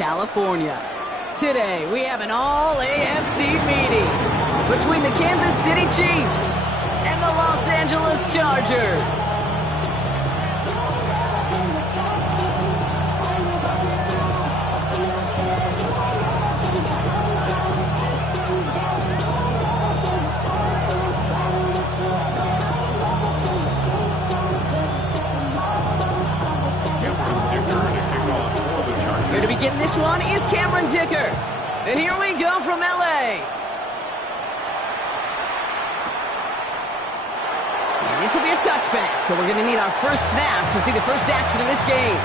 California. Today, we have an all-AFC meeting between the Kansas City Chiefs and the Los Angeles Chargers. Here to begin this one is Cameron Dicker. And here we go from L.A. And this will be a touchback, so we're going to need our first snap to see the first action of this game.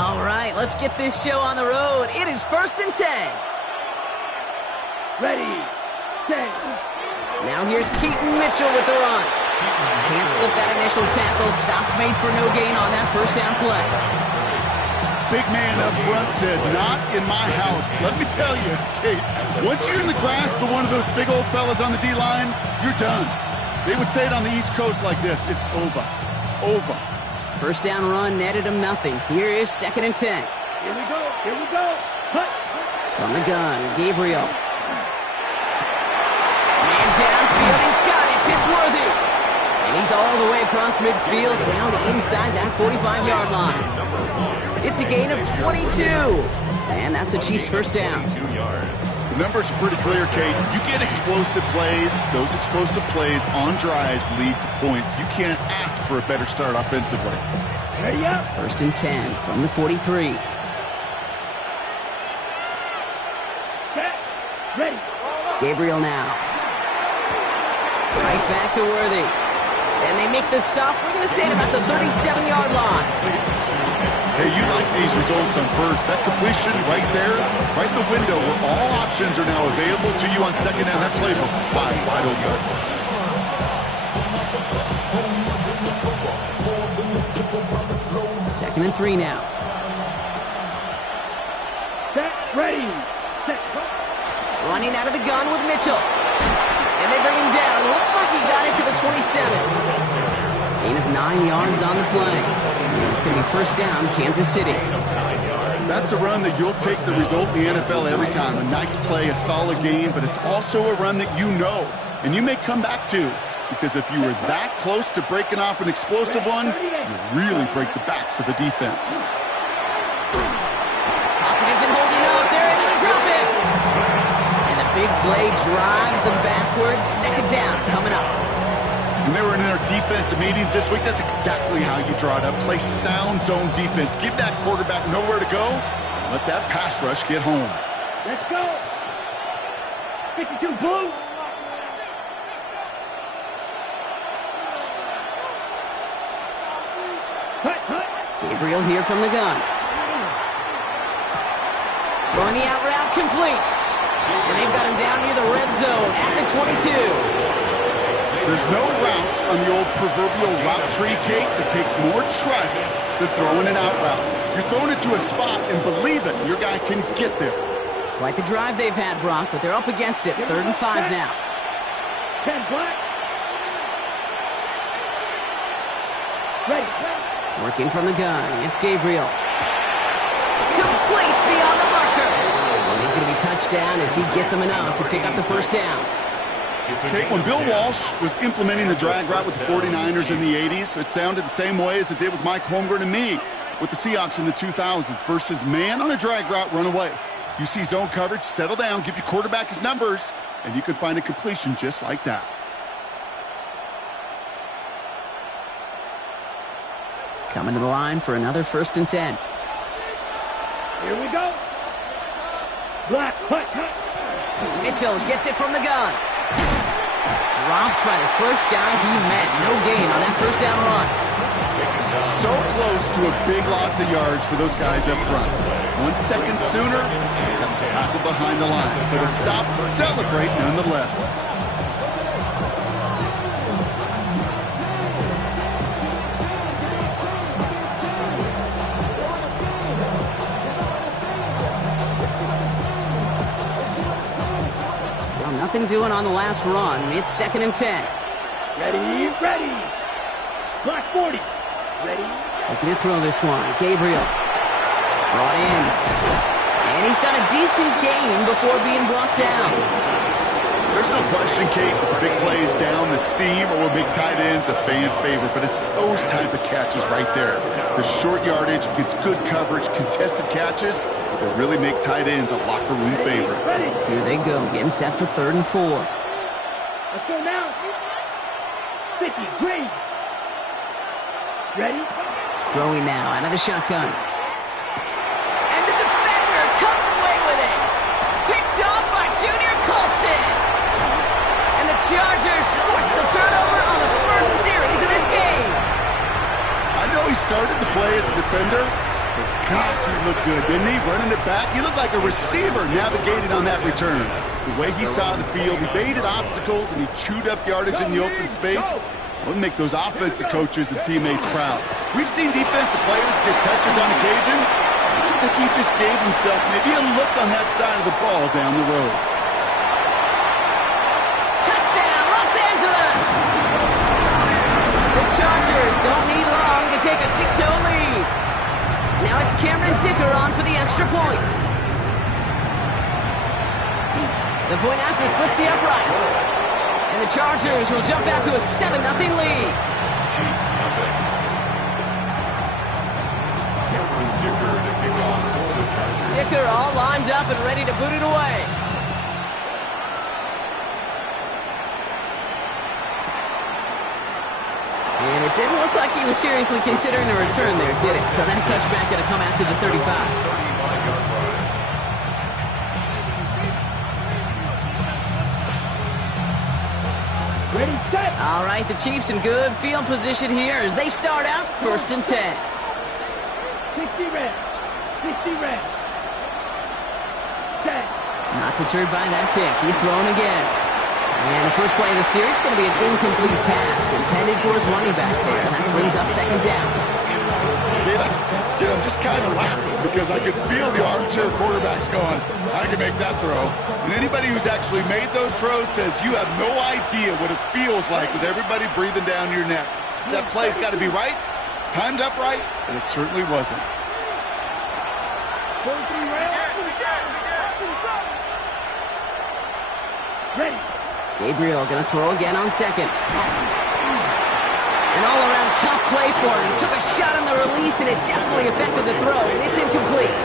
All right, let's get this show on the road. It is 1st and 10. Ready, set. Now here's Keaton Mitchell with the run. Can't slip that initial tackle. Stops made for no gain on that first down play. Big man up front said, not in my house. Let me tell you, Kate, once you're in the grasp of one of those big old fellas on the D-line, you're done. They would say it on the East Coast like this, it's over. Over. First down run netted him nothing. Here is 2nd and 10. Here we go, here we go. Cut. From the gun, Gabriel. Man downfield, he's got it. It's Worthy. And he's all the way across midfield, down inside that 45-yard line. It's a gain of 22. And that's a Chiefs first down. The numbers are pretty clear, Kate. You get explosive plays. Those explosive plays on drives lead to points. You can't ask for a better start offensively. Ready up. 1st and 10 from the 43. Set. Ready. Gabriel now. Right back to Worthy. And they make the stop. We're going to say it about the 37-yard line. Hey, you like these results on first. That completion right there, right in the window where all options are now available to you on second down. That playbook's wide open. 2nd and 3 now. Set. Ready. Set. Running out of the gun with Mitchell. And they bring him down. Looks like he got into the 27. Gain of 9 yards on the play. And it's going to be first down, Kansas City. That's a run that you'll take the result in the NFL every time. A nice play, a solid game, but it's also a run that you know. And you may come back to. Because if you were that close to breaking off an explosive one, you really break the backs of the defense. Pocket isn't holding up. They're able to drop it. And the big play drives them backwards. 2nd down coming up. When they were in our defensive meetings this week, that's exactly how you draw it up. Play sound zone defense. Give that quarterback nowhere to go. Let that pass rush get home. Let's go. 52 blue. Cut. Gabriel here from the gun. Throwing the out route complete. And they've got him down near the red zone at the 22. There's no routes on the old proverbial route tree, Kate, that takes more trust than throwing an out route. You're throwing it to a spot and believe it, your guy can get there. Quite the drive they've had, Brock, but they're up against it. 3rd and 5 now. 10 black. Ready. Working from the gun. It's Gabriel. Complete beyond the marker. And he's going to be touched down as he gets him enough to pick up the first down. Okay, when Bill Walsh was implementing the drag route with the 49ers in the 80s, it sounded the same way as it did with Mike Holmgren and me with the Seahawks in the 2000s versus man on a drag route, run away. You see zone coverage, settle down, give your quarterback his numbers, and you can find a completion just like that. Coming to the line for another 1st and 10. Here we go. Black. Cut. Mitchell gets it from the gun. Dropped by the first guy he met. No gain on that first down run. So close to a big loss of yards for those guys up front. 1 second sooner, got the tackle behind the line. But a stop to celebrate nonetheless. nothing doing on the last run. It's 2nd and 10. Ready, ready. Black 40. Ready. Looking to throw this one. Gabriel. Brought in. And he's got a decent gain before being brought down. There's no question, Kate, big plays down the seam or big tight ends, a fan favorite, but it's those type of catches right there. The short yardage gets good coverage, contested catches that really make tight ends a locker room favorite. Here they go, getting set for 3rd and 4. Let's go now. 50, green. Ready? Throwing now out of the shotgun. And the defender comes away with it. Picked off by Junior Colson. And the Chargers force the turnover on the first series of this game. I know he started the play as a defender, but gosh, he looked good, didn't he? Running it back, he looked like a receiver navigating on that return. The way he saw the field, he baited obstacles and he chewed up yardage in the open space. Would make those offensive coaches and teammates proud. We've seen defensive players get touches on occasion. I think he just gave himself maybe a look on that side of the ball down the road. Touchdown, Los Angeles! The Chargers don't need long to take a 6-0 lead. Now it's Cameron Dicker on for the extra point. The point after splits the uprights. And the Chargers will jump out to a 7-0 lead. Dicker all lined up and ready to boot it away. And it didn't look like he was seriously considering a return there, did it? So that touchback going to come out to the 35. Ready, set. All right, the Chiefs in good field position here as they start out 1st and 10. 60 red. 60 red. Set. Not deterred by that pick. He's throwing again. And the first play of the series is going to be an incomplete pass intended for his running back there. That brings up 2nd down. Kid, I'm just kind of laughing because I could feel the armchair quarterbacks going, I can make that throw. And anybody who's actually made those throws says you have no idea what it feels like with everybody breathing down your neck. That play's got to be right, timed up right, and it certainly wasn't. 43 red. Ready. Gabriel going to throw again on 2nd. An all-around tough play for him. He took a shot on the release, and it definitely affected the throw. It's incomplete.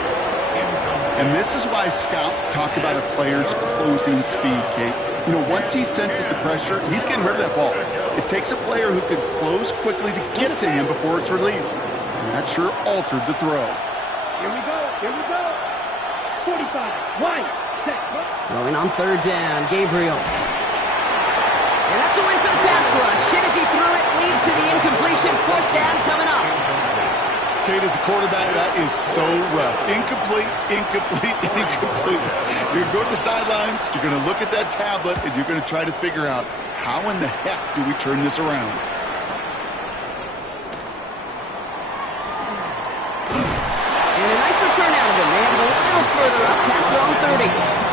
And this is why scouts talk about a player's closing speed, Kate. You know, once he senses the pressure, he's getting rid of that ball. It takes a player who can close quickly to get to him before it's released. And that sure altered the throw. Here we go. Here we go. 45. Wide. Set. Throwing on 3rd down. Gabriel. And that's a win for the pass rush. Hit as he threw it, leads to the incompletion. 4th down coming up. Kate, as a quarterback, that is so rough. Incomplete, incomplete, incomplete. You're going to go to the sidelines, you're going to look at that tablet, and you're going to try to figure out how in the heck do we turn this around. And a nice return out of him. They have it a little further up past their own 30.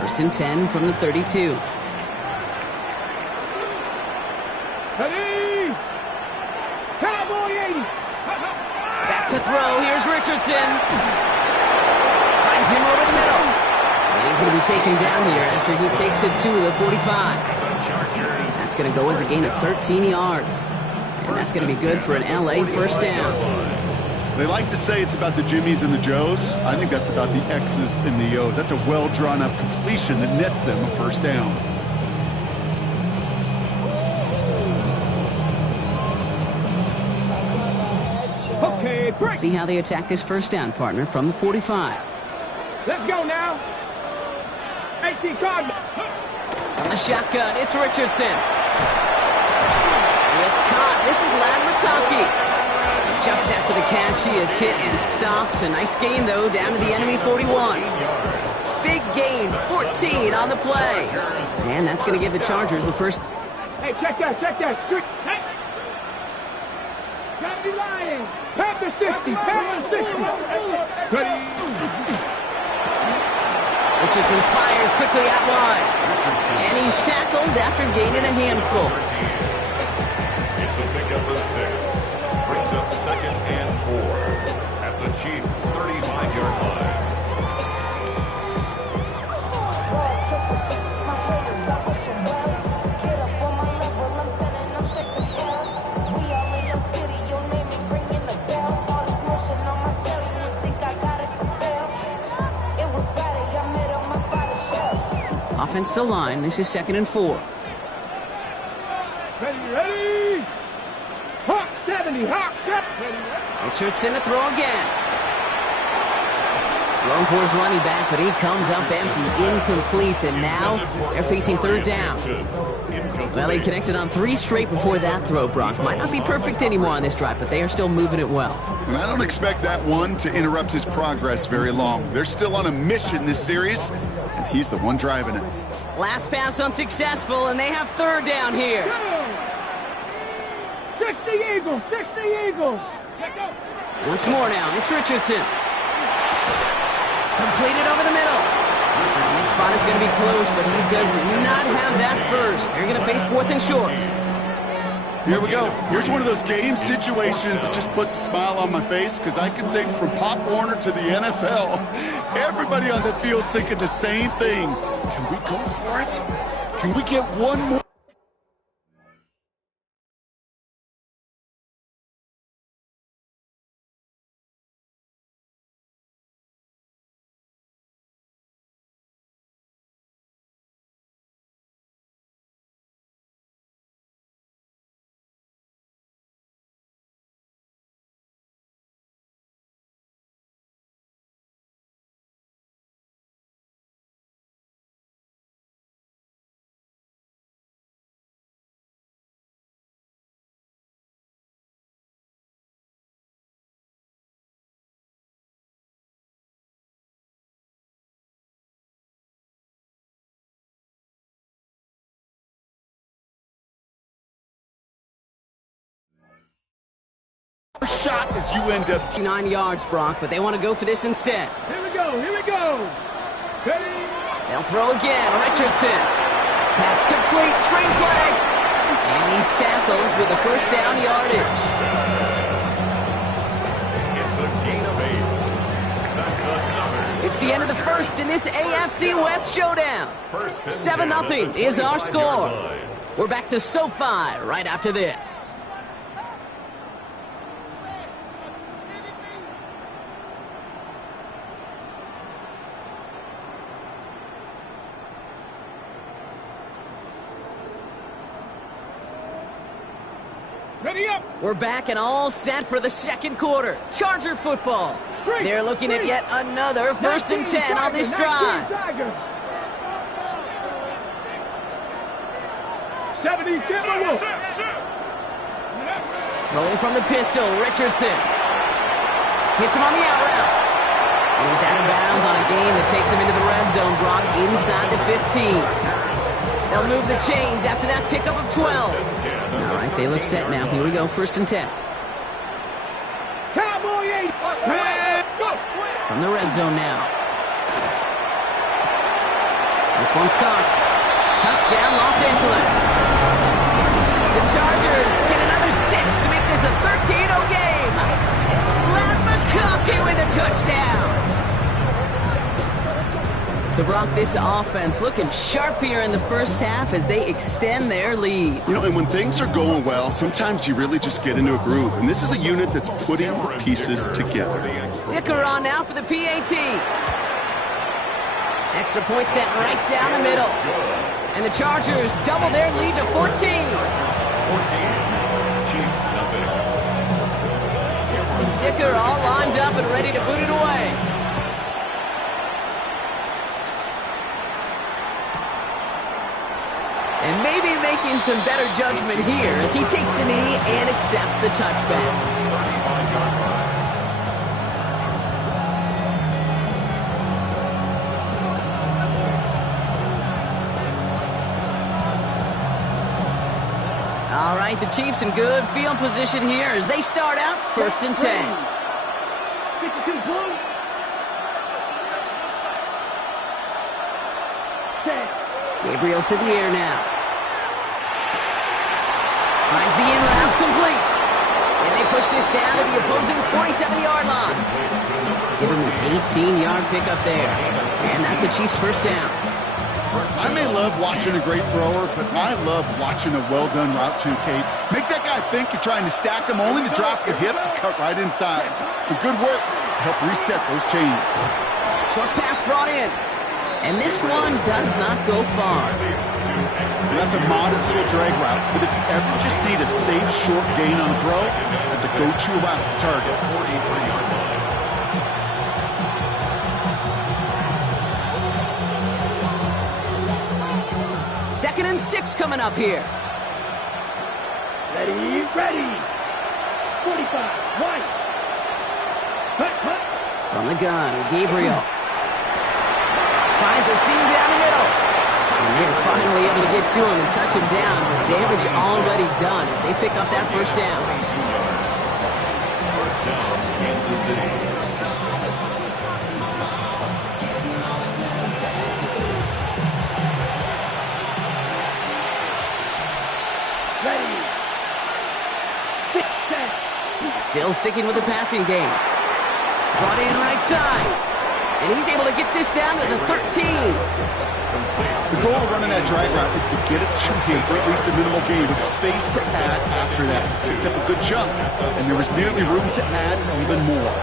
First and 10 from the 32. Ready. Cowboy 80. Back to throw. Here's Richardson. Finds him over the middle. And he's going to be taken down here after he takes it to the 45. That's going to go as a gain of 13 yards. And that's going to be good for an LA first down. They like to say it's about the Jimmies and the Joes. I think that's about the X's and the O's. That's a well-drawn-up completion that nets them a first down. Okay, break. Let's see how they attack this first down, partner, from the 45. Let's go now. 18 Cardinal. On the shotgun, it's Richardson. It's caught. This is Lad McConkey. Just after the catch, he is hit and stopped. A nice gain, though, down to the enemy 41. Big gain, 14 on the play. And that's going to give the Chargers the first. Hey, check that, check that. Hey. Gotta be lying. Pass the 60. Pass the 60. Ready. Richardson fires quickly out wide. And he's tackled after gaining a handful. It's a pickup of 6. Brings up 2nd and 4 at the Chiefs' 35-yard line. Offensive line, this is 2nd and 4. Ready. Hawk 70. Hawk 70. Richardson to throw again. Thrown for his running back, but he comes up empty, incomplete, and now they're facing 3rd down. Well, he connected on 3 straight before that throw, Brock. Might not be perfect anymore on this drive, but they are still moving it well. And I don't expect that one to interrupt his progress very long. They're still on a mission this series, and he's the one driving it. Last pass unsuccessful, and they have 3rd down here. 60 Eagles. 60 Eagles. Once more now, it's Richardson. Completed over the middle. And this spot is going to be close, but he does not have that first. They're going to face 4th and short. Here we go. Here's one of those game situations that just puts a smile on my face because I can think from Pop Warner to the NFL. Everybody on the field's thinking the same thing. Can we go for it? Can we get one more? Shot as you end up 9 yards, Brock, but they want to go for this instead. Here we go. Here we go. Ready. They'll throw again. Richardson. Pass complete. Screen flag. And he's tackled with the 1st down yardage. It's a gain of 8. That's another. It's the end of the 1st in this AFC West showdown. 7-0 is our score. We're back to SoFi right after this. Ready up. We're back and all set for the 2nd quarter. Charger football. They're looking at yet another 1st and 10 on this drive. 70 Timberwolves. Rolling from the pistol, Richardson. Hits him on the out route. And he's out of bounds on a gain that takes him into the red zone, Brock, inside the 15. They'll move the chains after that pickup of 12. All right, they look set now. Here we go, 1st and 10. Cowboy 8. From the red zone now. This one's caught. Touchdown, Los Angeles. The Chargers get another 6 to make this a 13-0 game. Matt McConkey with a touchdown. So, Brock, this offense looking sharp here in the 1st half as they extend their lead. You know, and when things are going well, sometimes you really just get into a groove. And this is a unit that's putting the pieces together. Dicker on now for the PAT. Extra point set right down the middle. And the Chargers double their lead to 14. 14. Chiefs nothing. Dicker all lined up and ready to boot it away. And maybe making some better judgment here as he takes a knee and accepts the touchback. All right, the Chiefs in good field position here as they start out 1st and 10. 52 blue. Set. Gabriel to the air now. Finds the in route complete. And they push this down to the opposing 47-yard line. Give him an 18-yard pickup there. And that's a Chiefs first down. I may love watching a great thrower, but I love watching a well-done route too, Kate. Make that guy think you're trying to stack him only to drop your hips and cut right inside. Some good work to help reset those chains. Short pass brought in. And this one does not go far. So that's a modest little drag route, but if you ever just need a safe, short gain on a throw, that's a go-to route to target. 43-yard line. 2nd and 6 coming up here. Ready, ready. 45, white. Hut, hut. From the gun, Gabriel. Finds a seam down the middle. And they're finally able to get to him and touch him down. Damage already done as they pick up that first down. First down, Kansas City. Ready. 6, 10. Still sticking with the passing game. Brought in right side. And he's able to get this down to the 13. The goal of running that drag route is to get it to him for at least a minimal gain with space to add after that. He picked up a good chunk, and there was nearly room to add even more.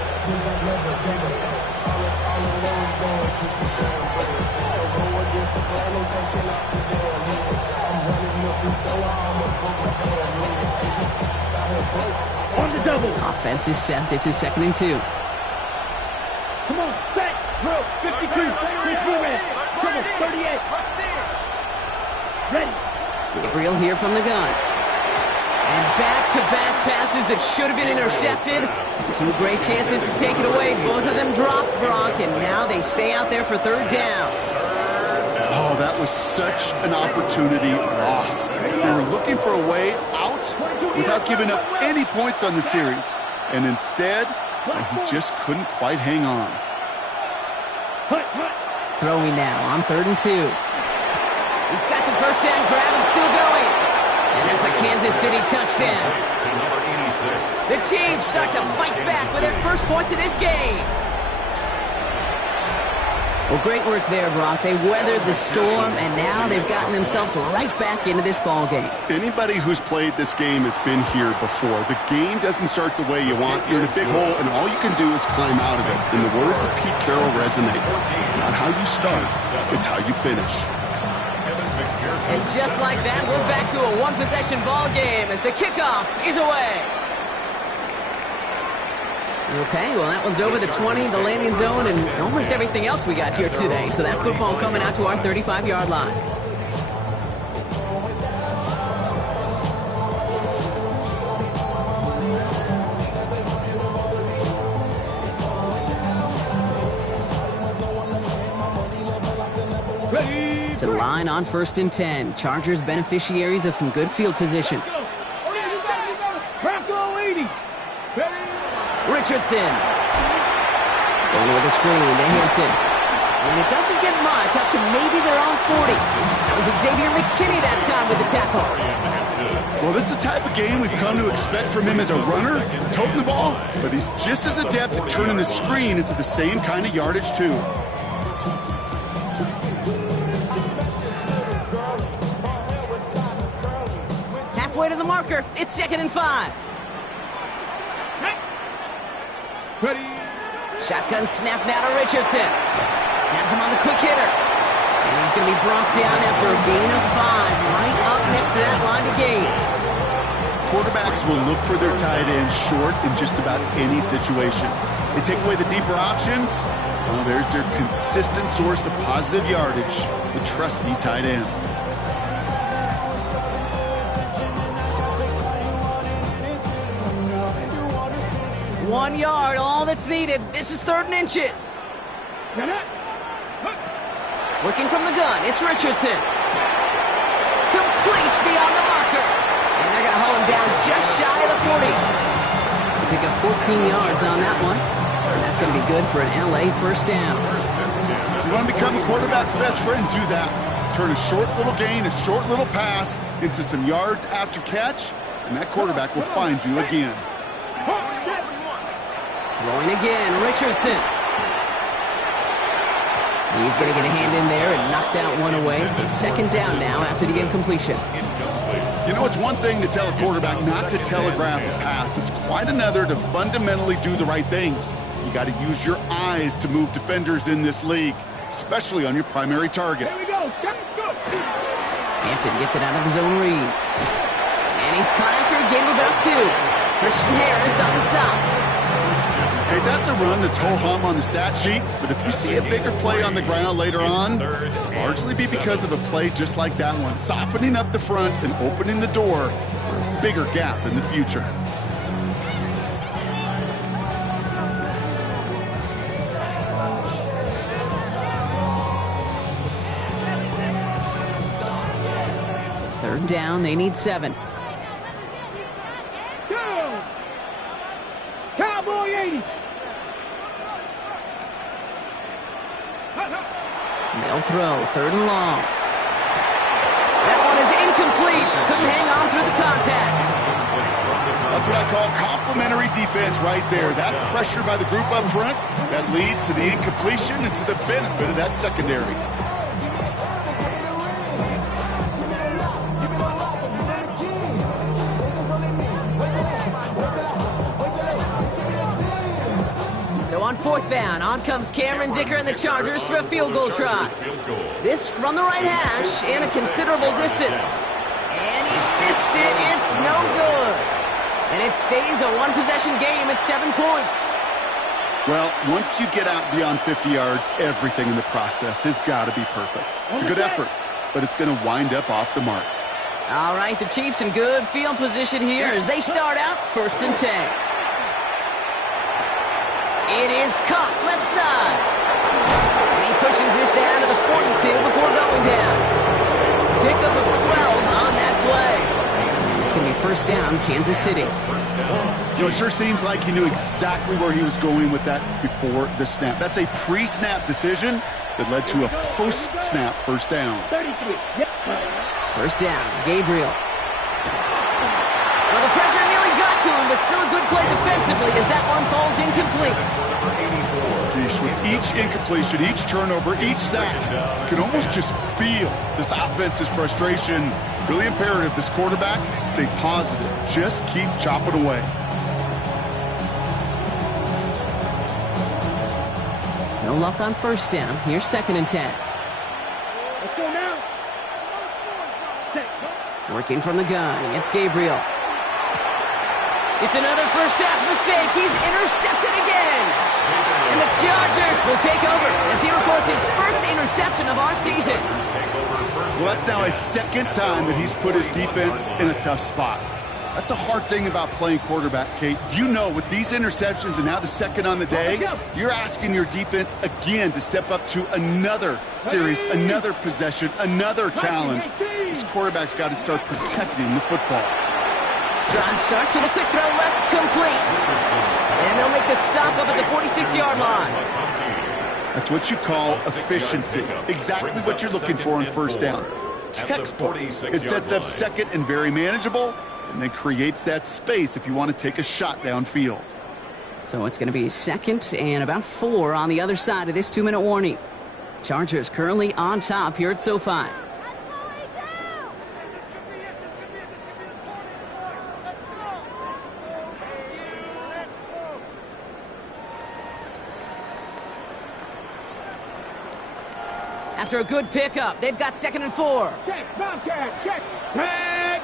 On the double. Offense is set. This is 2nd and 2. Come on, set. Throw. 52. Chris Newman. Come on, 38. Ready. Gabriel here from the gun. And back-to-back passes that should have been intercepted. 2 great chances to take it away. Both of them dropped, Brock, and now they stay out there for 3rd down. Oh, that was such an opportunity lost. They were looking for a way out without giving up any points on the series. And instead, he just couldn't quite hang on. Hut, hut. Throwing now on 3rd and 2. He's got the first down grab and still going. And that's a Kansas City touchdown. To number 86. The Chiefs start to fight back with their first points of this game. Well, great work there, Brock. They weathered the storm, and now they've gotten themselves right back into this ball game. Anybody who's played this game has been here before. The game doesn't start the way you want. You're in a big hole, and all you can do is climb out of it. And the words of Pete Carroll resonate. It's not how you start, it's how you finish. And just like that, we're back to a one-possession ball game as the kickoff is away. Okay, well, that one's over the 20, the landing zone, and almost everything else we got here today. So that football coming out to our 35-yard line. Ready. To the line on 1st and 10. Chargers beneficiaries of some good field position. Bronco 80. Ready. Richardson. Going with a screen to Hampton. And it doesn't get much, up to maybe their own 40. That was Xavier McKinney that time with the tackle. Well, this is the type of game we've come to expect from him as a runner, toting the ball, but he's just as adept at turning the screen into the same kind of yardage, too. Halfway to the marker. It's 2nd and 5. Ready. Shotgun snap now to Richardson. Has him on the quick hitter. And he's going to be brought down after a gain of 5, right up next to that line of gain. Quarterbacks will look for their tight end short in just about any situation. They take away the deeper options. Oh, there's their consistent source of positive yardage, the trusty tight end. One yard, all that's needed. This is 3rd and inches. Working from the gun, it's Richardson. Complete beyond the marker. And they're going to pick up 14 yards on that one. That's going to be good for an LA first down. You want to become a quarterback's best friend? Do that. Turn a short little gain, a short little pass into some yards after catch, and that quarterback will find you again. Throwing again, Richardson. He's going to get a hand in there and knock that one away. So second down now after the incompletion. You know, it's one thing to tell a quarterback not to telegraph a pass. It's quite another to fundamentally do the right things. You got to use your eyes to move defenders in this league, especially on your primary target. Here we go. Hampton gets it out of his own read. And he's caught after a gain of about 2. Christian Harris on the stop. Hey, that's a run that's ho-hum on the stat sheet, but if you see a bigger play on the ground later on, it'll largely be because of a play just like that one, softening up the front and opening the door for a bigger gap in the future. Third down, they need 7. Cowboy 80. They'll throw, third and long. That one is incomplete. Couldn't hang on through the contact. That's what I call complementary defense right there. That pressure by the group up front, that leads to the incompletion and to the benefit of that secondary. So on fourth down, on comes Cameron Dicker and the Chargers for a field goal try. This from the right hash and a considerable distance. And he missed it. It's no good. And it stays a one-possession game at 7 points. Well, once you get out beyond 50 yards, everything in the process has got to be perfect. It's a good effort, but it's going to wind up off the mark. All right, the Chiefs in good field position here as they start out first and 10. It is caught left side. And he pushes this down to the 42 before going down. Pickup of 12 on that play. It's going to be first down, Kansas City. You know, it sure seems like he knew exactly where he was going with that before the snap. That's a pre-snap decision that led to a post-snap first down. 33. Yep. First down, Gabriel. Well, the pressure nearly got to him, but still a good play defensively as that one falls incomplete. Geez, with each incompletion, each turnover, each sack, you can almost just feel this offense's frustration. Really imperative this quarterback stay positive. Just keep chopping away. No luck on first down. Here's second and 10. Let's go now. Working from the gun. It's Gabriel. It's another first half mistake. He's intercepted again. And the Chargers will take over as he records his first interception of our season. Well, that's now a second time that he's put his defense in a tough spot. That's a hard thing about playing quarterback, Kate. You know, with these interceptions and now the second on the day, you're asking your defense again to step up to another series, another possession, another challenge. This quarterback's got to start protecting the football. John Stark to the quick throw left, complete. And they'll make the stop up at the 46-yard line. That's what you call efficiency. Exactly what you're looking for on first down. Textbook. It sets up second and very manageable, and then creates that space if you want to take a shot downfield. So it's going to be second and about 4 on the other side of this 2-minute warning. Chargers currently on top here at SoFi. After a good pickup, they've got second and 4. Check, Bobcat, check. Tag.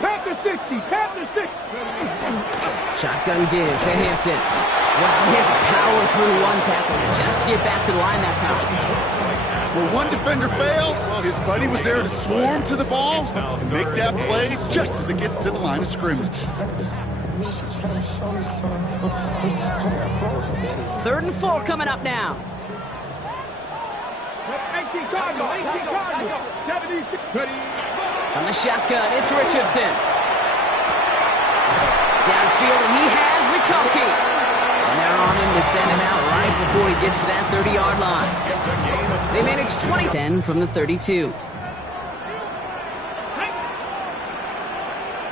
Tap the 60, tap the 60. Shotgun give to Hampton. Well, he had to power through one tackle just to get back to the line that time. Well, one defender failed. Well, his buddy was there to swarm to the ball and make that play just as it gets to the line of scrimmage. Third and 4 coming up now. 18 Cardinal, 76. Ready. On the shotgun, it's Richardson. Downfield, and he has McConkey. And they're on him to send him out right before he gets to that 30-yard line. They managed 20-10 from the 32.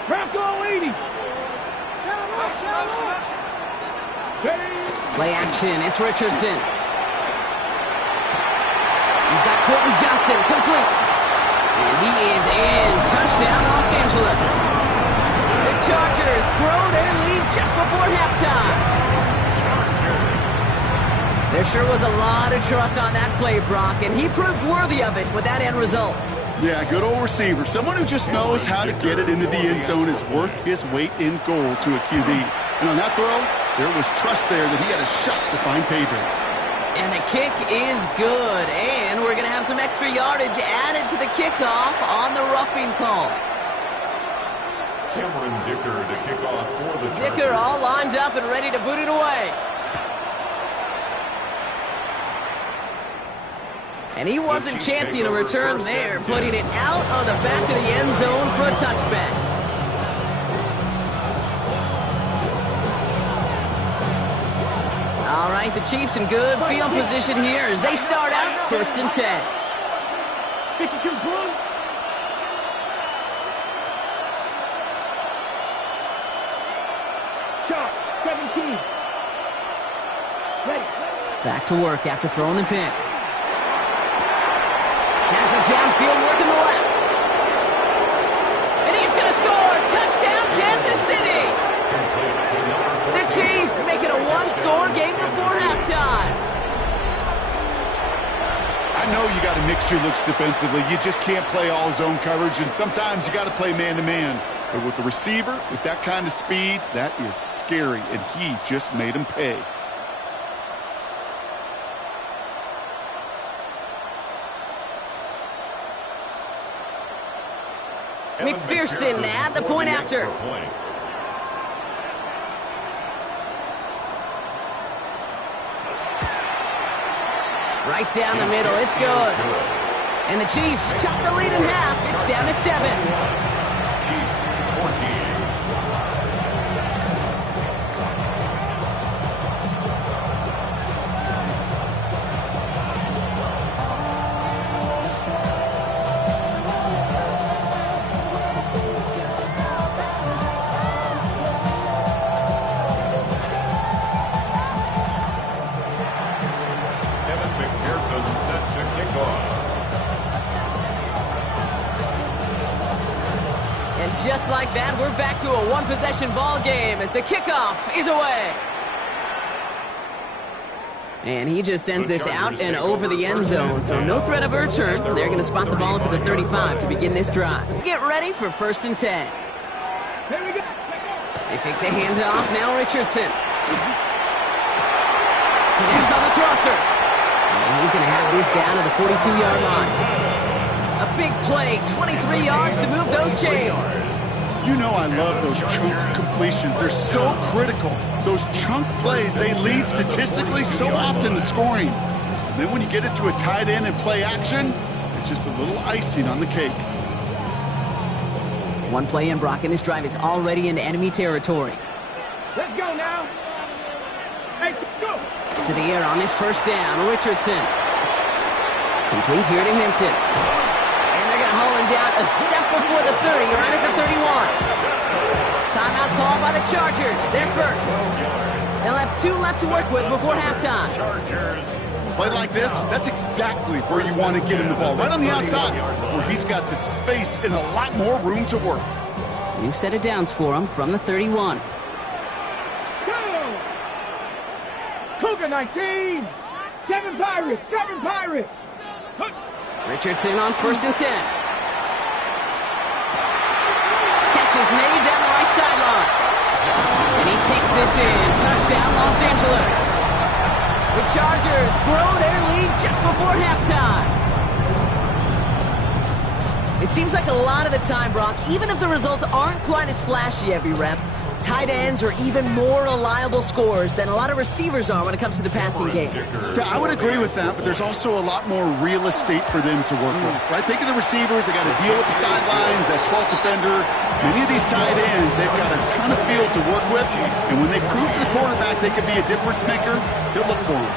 Bronco 80. Play action. It's Richardson. He's got Quentin Johnson complete. And he is in. Touchdown, Los Angeles. The Chargers grow their lead just before halftime. There sure was a lot of trust on that play, Brock, and he proved worthy of it with that end result. Yeah, good old receiver. Someone who just knows how to get it into the end zone is worth his weight in gold to a QB. And on that throw, there was trust there that he had a shot to find paydirt. And the kick is good, and we're going to have some extra yardage added to the kickoff on the roughing call. Cameron Dicker to kick off for the Chargers. Dicker all lined up and ready to boot it away. And he wasn't chancing a return there, putting it out of the back of the end zone for a touchback. All right, the Chiefs in good field position here as they start out 1st and 10. 52 blue. Shot 17. Ready. Back to work after throwing the pick. Has it downfield, working the left. And he's going to score. Touchdown, Kansas City. The Chiefs make it a one-score game before halftime. I know you got to mix your looks defensively. You just can't play all zone coverage, and sometimes you got to play man-to-man. But with the receiver, with that kind of speed, that is scary, and he just made him pay. McPherson at the point after. Right down the middle, it's good. And the Chiefs chop the lead in half. It's down to 7. Chiefs 14. Just like that, we're back to a one-possession ball game as the kickoff is away. And he just sends this out and over the end zone, so no threat of a return. They're going to spot the ball up to the 35 to begin this drive. Get ready for 1st and 10. They fake the handoff, now Richardson. He's on the crosser. And he's going to have this down to the 42-yard line. A big play, 23 yards to move those chains. You know I love those chunk completions. They're so critical. Those chunk plays, they lead statistically so often to scoring. And then when you get it to a tight end and play action, it's just a little icing on the cake. One play in, Brock, and this drive is already into enemy territory. Let's go now. Hey, go. To the air on this 1st down, Richardson. Complete here to Hampton. Haul him down a step before the 30, right at the 31. Timeout called by the Chargers. They're first. They'll have 2 left to work with before halftime. Play like this, that's exactly where you want to get him the ball. Right on the outside, where he's got the space and a lot more room to work. New set of downs for him from the 31. Go! Cougar 19. 7 Pirates. 7 Pirates. Richardson on 1st and 10. Catch is made down the right sideline. And he takes this in. Touchdown, Los Angeles. The Chargers grow their lead just before halftime. seems like a lot of the time, Brock, even if the results aren't quite as flashy every rep, tight ends are even more reliable scorers than a lot of receivers are when it comes to the passing game. Yeah, I would agree with that, but there's also a lot more real estate for them to work with, right? Think of the receivers. They got to deal with the sidelines, that 12th defender. Many of these tight ends, they've got a ton of field to work with, and when they prove to the quarterback they can be a difference maker, he'll look for them.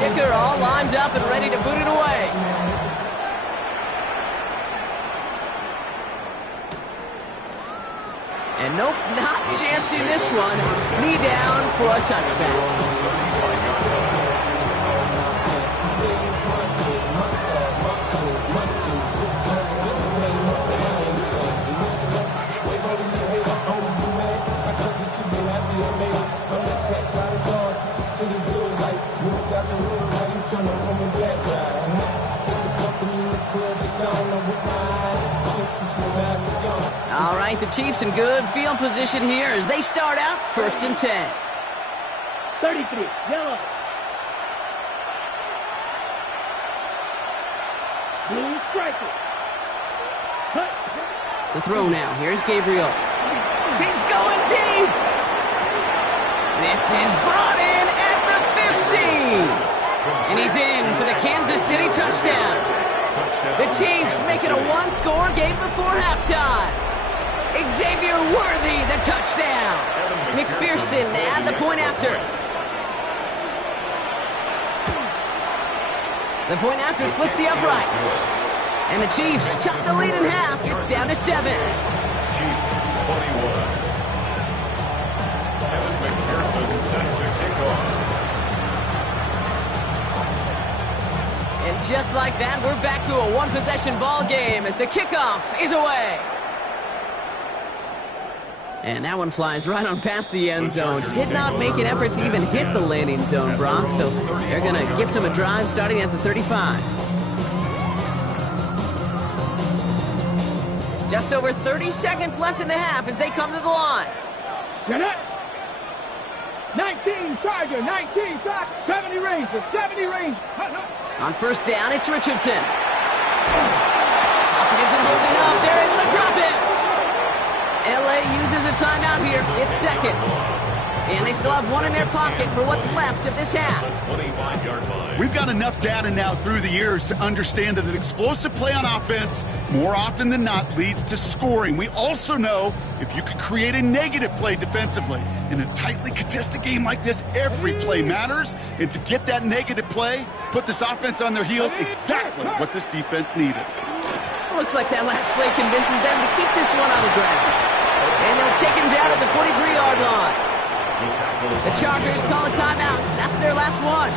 Kicker all lined up and ready to boot it away. And nope, not chancing this one. Knee down for a touchback. All right, the Chiefs in good field position here as they start out 1st and 10. 33, yellow. Blue striker. Cut. The throw now. Here's Gabriel. He's going deep. This is brought in at the 15. And he's in for the Kansas City touchdown. The Chiefs make it a one-score game before halftime. Xavier Worthy, the touchdown. McPherson at the point after. The point after splits the uprights. And the Chiefs chop the lead in half. It's down to 7. Chiefs 21. Evan McPherson set to kick off. And just like that, we're back to a one-possession ball game as the kickoff is away. And that one flies right on past the end zone. Did not make an effort to even hit the landing zone, Brock, so they're going to gift him a drive starting at the 35. Just over 30 seconds left in the half as they come to the line. Get it. 19 Charger, 19 Charger, 70 Ranger, 70 Ranger. On 1st down, it's Richardson. Hopkins isn't holding up. They're able to drop it. LA uses a timeout here. It's 2nd. And they still have one in their pocket for what's left of this half. We've got enough data now through the years to understand that an explosive play on offense, more often than not, leads to scoring. We also know if you could create a negative play defensively. In a tightly contested game like this, every play matters. And to get that negative play, put this offense on their heels, exactly what this defense needed. Looks like that last play convinces them to keep this one on the ground. And they'll take him down at the 43-yard line. The Chargers call a timeout. That's their last one.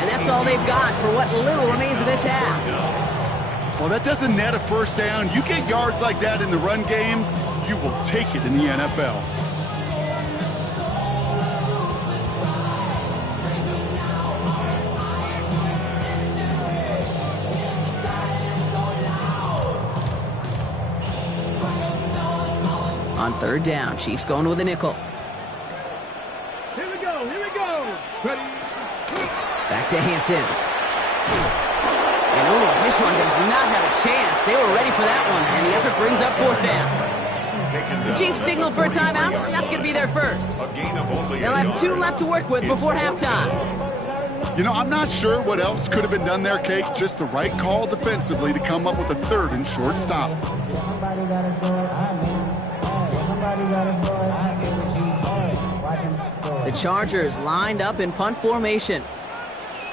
And that's all they've got for what little remains of this half. Well, that doesn't net a 1st down. You get yards like that in the run game, you will take it in the NFL. On 3rd down, Chiefs going with a nickel. Here we go, here we go. Ready. Back to Hampton. And this one does not have a chance. They were ready for that one, and the effort brings up 4th down. The Chiefs signal for a timeout. That's going to be their first. They'll have 2 left to work with before halftime. You know, I'm not sure what else could have been done there, Kate. Just the right call defensively to come up with a 3rd and short stop. The Chargers lined up in punt formation.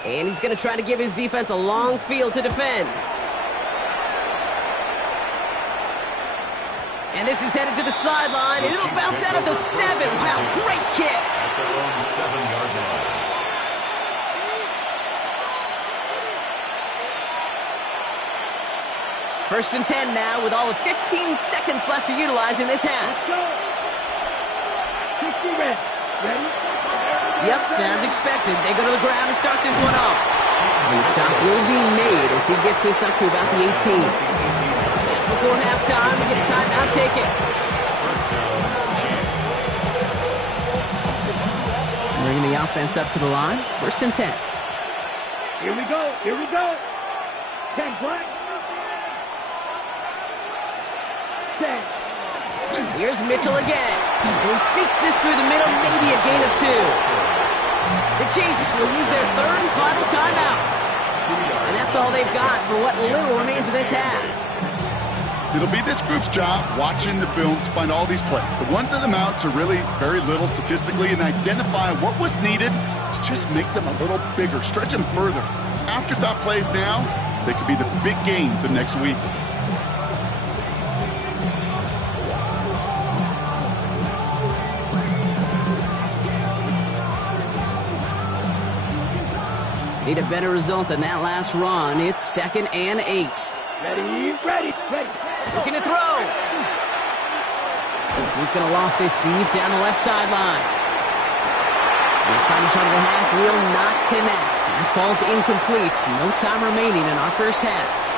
And he's going to try to give his defense a long field to defend. And this is headed to the sideline, and it'll bounce out at the 7. Wow, great kick. At their own 7-yard line. First and 10 now with all of 15 seconds left to utilize in this half. 60 red. Ready? Yep, as expected, they go to the ground and start this one off. And the stop will be made as he gets this up to about the 18. Just before halftime, we get a timeout taken. Bringing the offense up to the line. First and 10. Here we go, here we go. flag. Stand. Here's Mitchell again. And he sneaks this through the middle, maybe a gain of 2. The Chiefs will use their third and final timeout. And that's all they've got for what little remains of this half. It'll be this group's job watching the film to find all these plays. The ones that amount to really very little statistically and identify what was needed to just make them a little bigger, stretch them further. Afterthought plays now, they could be the big gains of next week. Need a better result than that last run. It's 2nd and 8. Ready. Looking to throw. He's going to loft this deep down the left sideline. His final shot of the half will not connect. That falls incomplete. No time remaining in our first half.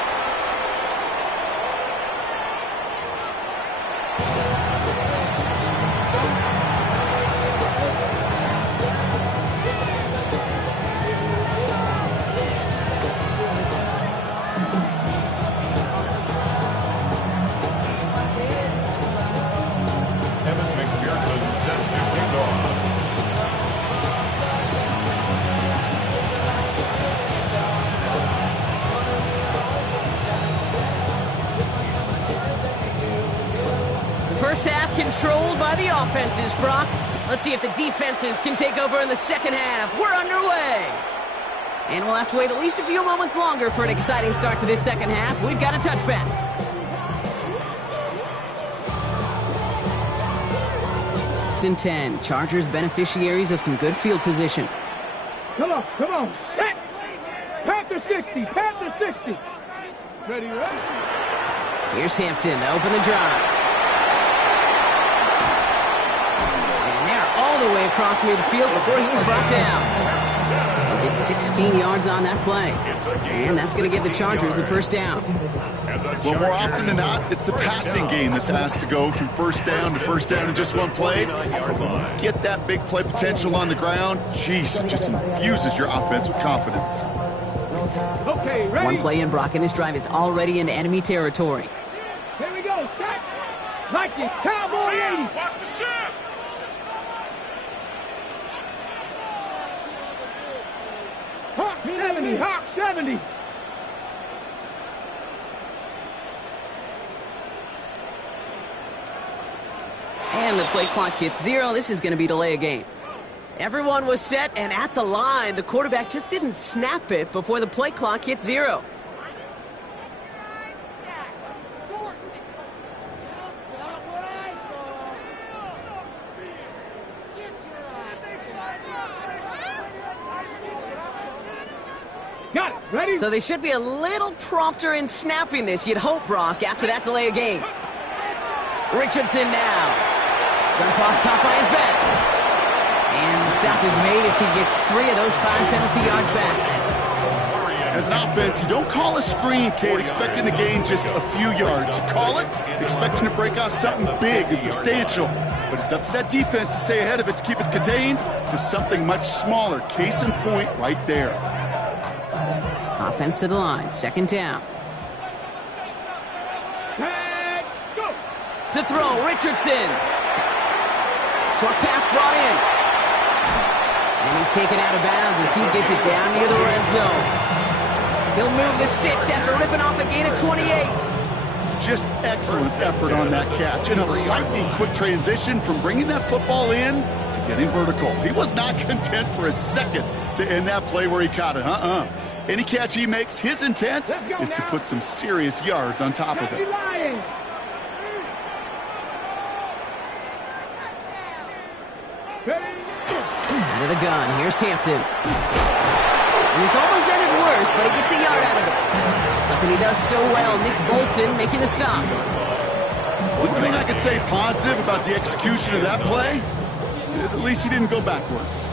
First half controlled by the offenses, Brock. Let's see if the defenses can take over in the second half. We're underway. And we'll have to wait at least a few moments longer for an exciting start to this second half. We've got a touchback. And 10. Chargers beneficiaries of some good field position. Come on. Set. Panther 60. Ready. Here's Hampton to open the drive. All the way across midfield before he's brought down. It's 16 yards on that play. And that's going to give the Chargers a first down. Well, more often than not, it's the passing game that's asked to go from first down to first down in just one play. Get that big play potential on the ground. Jeez, it just infuses your offense with confidence. Okay, ready. One play in, Brock, and this drive is already into enemy territory. Here we go. Set. Like it. Cowboy 80. Watch the shot. Hawk 70. And the play clock hits 0. This is going to be delay a game. Everyone was set and at the line. The quarterback just didn't snap it before the play clock hit 0. Got it. Ready? So they should be a little prompter in snapping this, you'd hope, Brock, after that delay of game. Richardson now. Jump off caught by his back. And the stop is made as he gets 3 of those 5 penalty yards back. As an offense, you don't call a screen, Kate, expecting to gain just a few yards. You call it, expecting to break out something big and substantial. But it's up to that defense to stay ahead of it, to keep it contained to something much smaller. Case in point right there. Offense to the line, 2nd down. And go. To throw, Richardson. Short pass brought in. And he's taken out of bounds as he gets it down near the red zone. He'll move the sticks after ripping off a gain of 28. Just excellent effort on that catch. And a lightning quick transition from bringing that football in to getting vertical. He was not content for a second to end that play where he caught it. Any catch he makes, his intent is to put some serious yards on top of it. Into the gun, here's Hampton. He's almost ended worse, but he gets a yard out of it. Something he does so well, Nick Bolton making the stop. One thing I could say positive about the execution of that play is at least he didn't go backwards.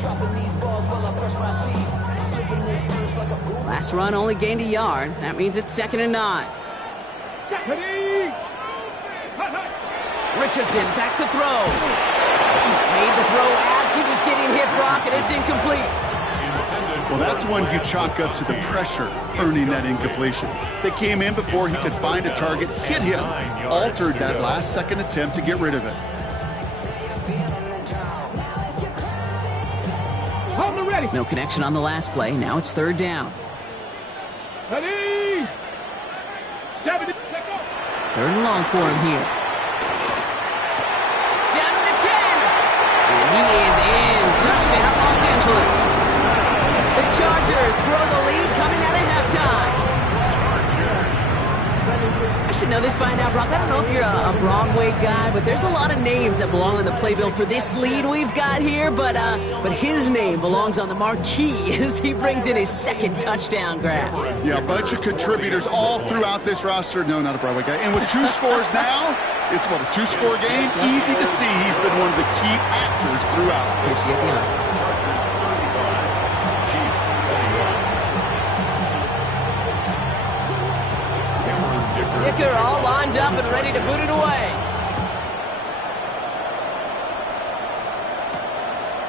Dropping these balls Last run only gained a yard. That means it's 2nd and 9. Richardson back to throw. Made the throw as he was getting hit, Brock, and it's incomplete. Well, that's one you chalk up to the pressure earning that incompletion. They came in before he could find a target, hit him, altered that last-second attempt to get rid of it. No connection on the last play. Now it's 3rd down. 3rd and long for him here. Down to the 10. And he is in. Touchdown, Los Angeles. The Chargers throw the lead coming out of halftime. I should know this by now, Brock. I don't know if you're a Broadway guy, but there's a lot of names that belong on the playbill for this lead we've got here. But his name belongs on the marquee as he brings in his 2nd touchdown grab. Yeah, a bunch of contributors all throughout this roster. No, not a Broadway guy. And with 2 scores now, it's what, a 2-score game? Easy to see he's been one of the key actors throughout. Appreciate the honesty. Dicker all lined up and ready to boot it away.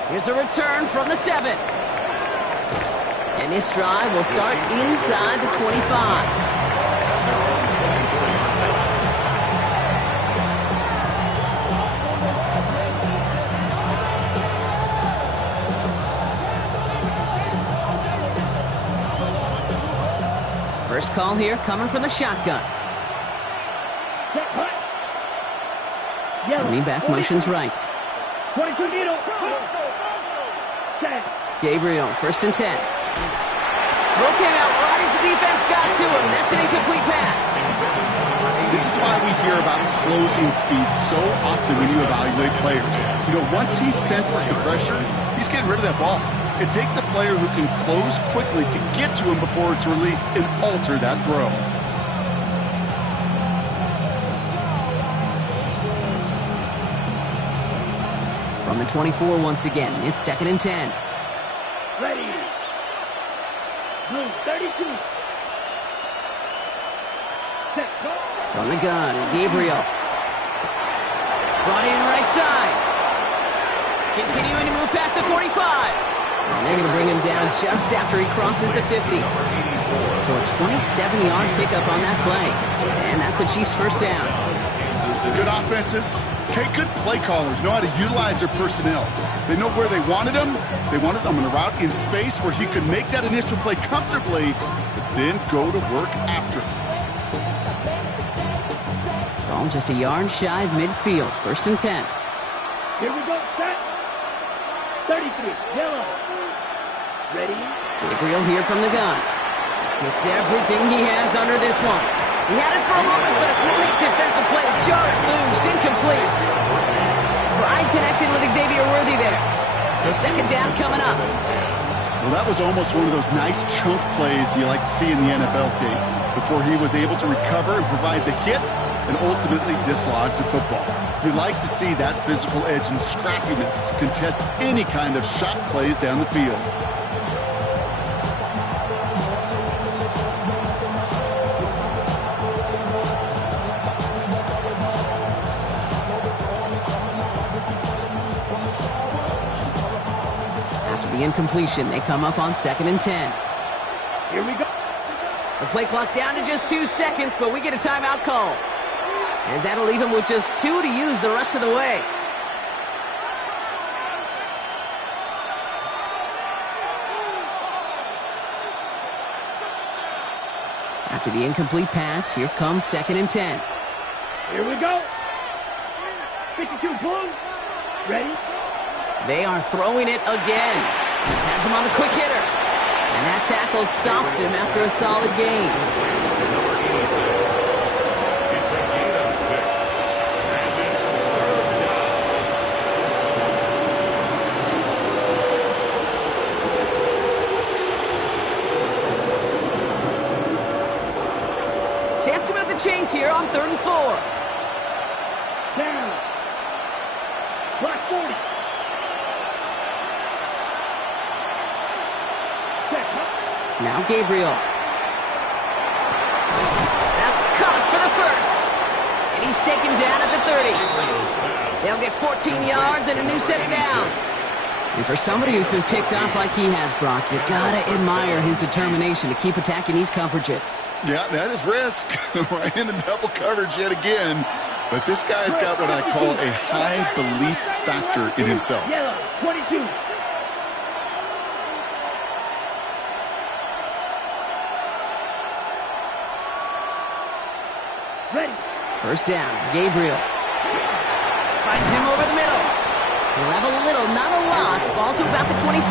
Here's a return from the 7. And this drive will start inside the 25. First call here coming from the shotgun. Running back motions right. 22 needles. Gabriel, 1st and 10. Throw came out right as the defense got to him. That's an incomplete pass. This is why we hear about closing speed so often when you evaluate players. You know, once he senses the pressure, he's getting rid of that ball. It takes a player who can close quickly to get to him before it's released and alter that throw. From the 24 once again, it's 2nd and 10. Ready. Blue 32. Set. From the gun, Gabriel. Brought in right side. Continuing to move past the 45. And they're going to bring him down just after he crosses the 50. So a 27-yard pickup on that play. And that's a Chiefs 1st down. Good offenses. Okay, good play callers know how to utilize their personnel. They know where they wanted them. They wanted them on a route in space where he could make that initial play comfortably, but then go to work after it. Ball just a yard shy of midfield. 1st and 10. Here we go, set. 33, yellow. Ready? Gabriel here from the gun. Gets everything he has under this one. He had it for a moment, but a great defensive play to jar it loose. Incomplete. Pride connected with Xavier Worthy there. So 2nd down coming up. Well, that was almost one of those nice chunk plays you like to see in the NFL, Kate, before he was able to recover and provide the hit and ultimately dislodge the football. You like to see that physical edge and scrappiness to contest any kind of shot plays down the field. The incompletion, they come up on 2nd and 10. Here we go. The play clock down to just 2 seconds, but we get a timeout call. As that'll leave him with just 2 to use the rest of the way. After the incomplete pass, here comes 2nd and 10. Here we go. 52 blue. Ready? They are throwing it again. Has him on the quick hitter. And that tackle stops him after a solid gain. To number 86. It's a gain of 6. And it's 3rd down. Chance to move the chains here on 3rd and 4. Down. Black 40. Now Gabriel. That's caught for the first. And he's taken down at the 30. They'll get 14 yards and a new set of downs. And for somebody who's been picked off like he has, Brock, you gotta admire his determination to keep attacking these coverages. Yeah, that is risk. Right into double coverage yet again. But this guy's got what I call a high belief factor in himself. Yellow, 22. Ready. First down, Gabriel. Finds him over the middle. He'll have a little, not a lot. Ball to about the 25.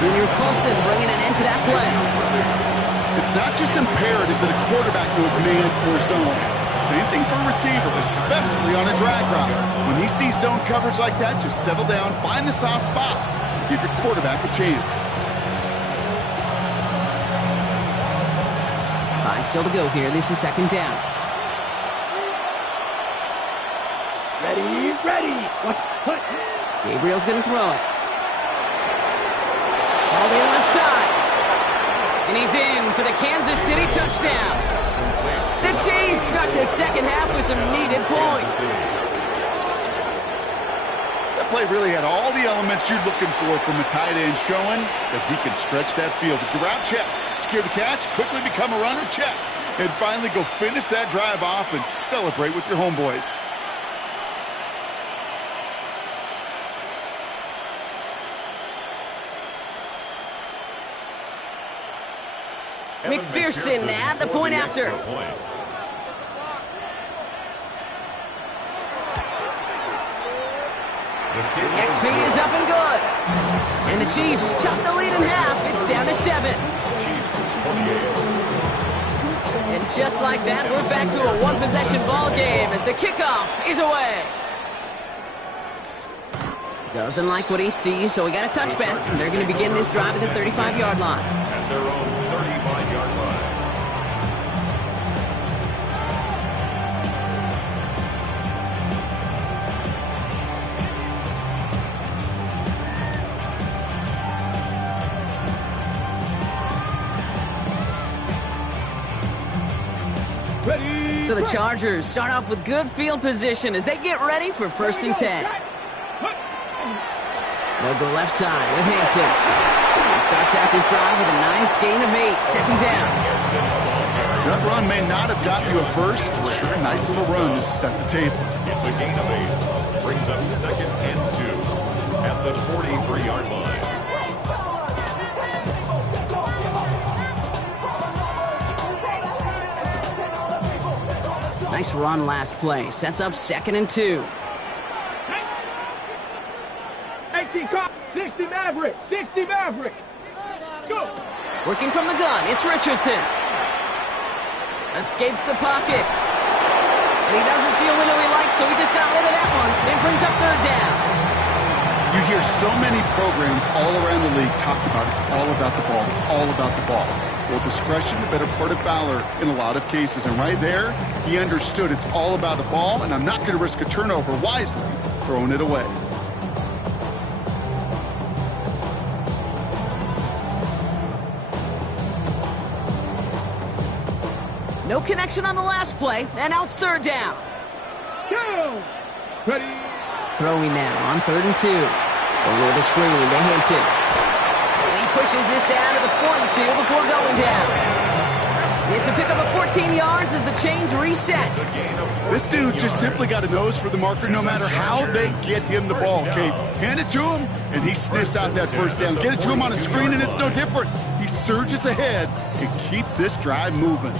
Junior Colson bringing an end to that play. It's not just imperative that a quarterback knows man or zone. Same thing for a receiver, especially on a drag route. When he sees zone coverage like that, just settle down, find the soft spot, and give your quarterback a chance. 5 still to go here. This is second down. Ready, ready. What? Gabriel's going to throw it. All the left side. And he's in for the Kansas City touchdown. The Chiefs start the second half with some needed points. That play really had all the elements you're looking for from a tight end, showing that he can stretch that field. With the route check, secure the catch, quickly become a runner, check. And finally go finish that drive off and celebrate with your homeboys. McPherson at the point after. The XP is up and good. And the Chiefs chop the lead in half. It's down to 7. And just like that, we're back to a one-possession ball game as the kickoff is away. Doesn't like what he sees, so we got a touchback. They're going to begin this drive at the 35-yard line. At their own 35-yard line. Ready. So the Chargers start off with good field position as they get ready for 1st and 10. They'll go left side with Hampton. He starts out this drive with a nice gain of 8. Second down. That run may not have got you a first, but sure, a nice little run to set the table. It's a gain of 8. Brings up 2nd and 2 at the 43-yard line. Nice run last play. Sets up 2nd and 2. 18 cop, 60 Maverick, 60 Maverick. Go. Working from the gun, it's Richardson. Escapes the pocket. And he doesn't see a window he likes, so he just got rid of that one. Then brings up 3rd down. You hear so many programs all around the league talk about it's all about the ball. It's all about the ball. Well, discretion, the better part of valor in a lot of cases. And right there, he understood it's all about the ball, and I'm not going to risk a turnover wisely, throwing it away. No connection on the last play, and now it's 3rd down. Go. Ready. Throwing now on 3rd and 2. Over the screen to Hampton. And he pushes this down to the 42 before going down. It's a pickup of 14 yards as the chains reset. This dude just simply got a nose for the marker no matter how they get him the ball, Kate. Hand it to him, and he sniffs out that first down. Get it to him on a screen, and it's no different. He surges ahead and keeps this drive moving.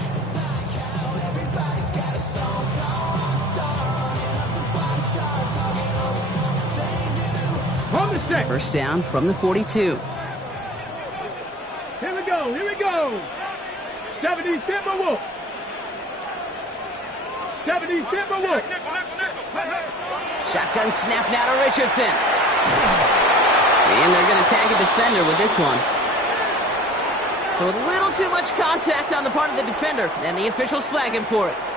On the set. First down from the 42. Here we go. Here we go. 70 Timberwolf. 70 Timberwolf. Shotgun snap now to Richardson. And they're going to tag a defender with this one. So a little too much contact on the part of the defender, and the officials flag him for it.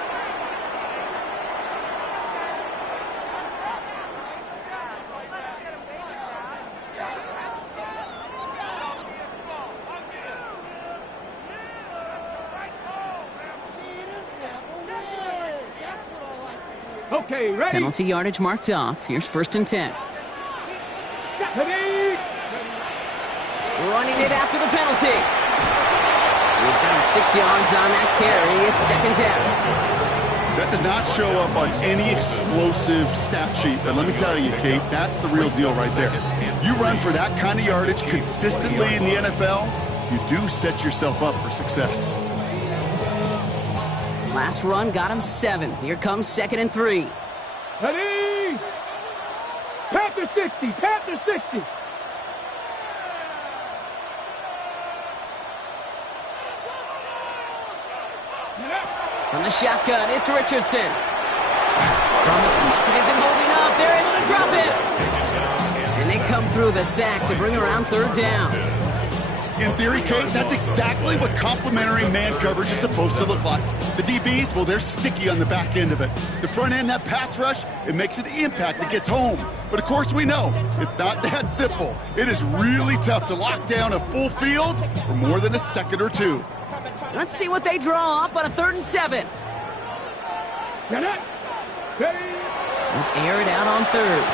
Okay, ready? Penalty yardage marked off. Here's 1st and 10. Ready? Running it after the penalty. He's got him 6 yards on that carry. It's 2nd down. That does not show up on any explosive stat sheet, but let me tell you, Kate, that's the real deal right there. You run for that kind of yardage consistently in the NFL, you do set yourself up for success. Last run got him 7. Here comes 2nd and 3. Ready? Panther 60, Panther 60. From the shotgun, it's Richardson. From the pocket isn't holding up. They're able to drop it. And they come through the sack to bring around 3rd down. In theory, Kate, that's exactly what complementary man coverage is supposed to look like. The DBs, well, they're sticky on the back end of it. The front end, that pass rush, it makes an impact. It gets home. But of course we know, it's not that simple. It is really tough to lock down a full field for more than a second or two. Let's see what they draw up on a 3rd and 7. Ready? Air it out on 3rd.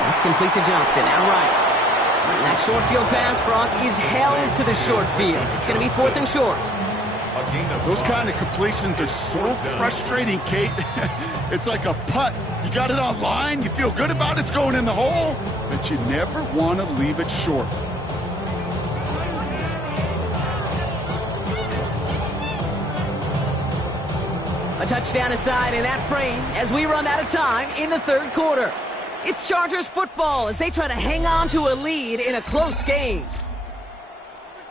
That's complete to Johnston, now right. And that short field pass, Brock, is held to the short field. It's going to be 4th and short. Those kind of completions are so frustrating, Kate. It's like a putt. You got it on line, you feel good about it's going in the hole, but you never want to leave it short. A touchdown aside in that frame as we run out of time in the 3rd quarter. It's Chargers football as they try to hang on to a lead in a close game.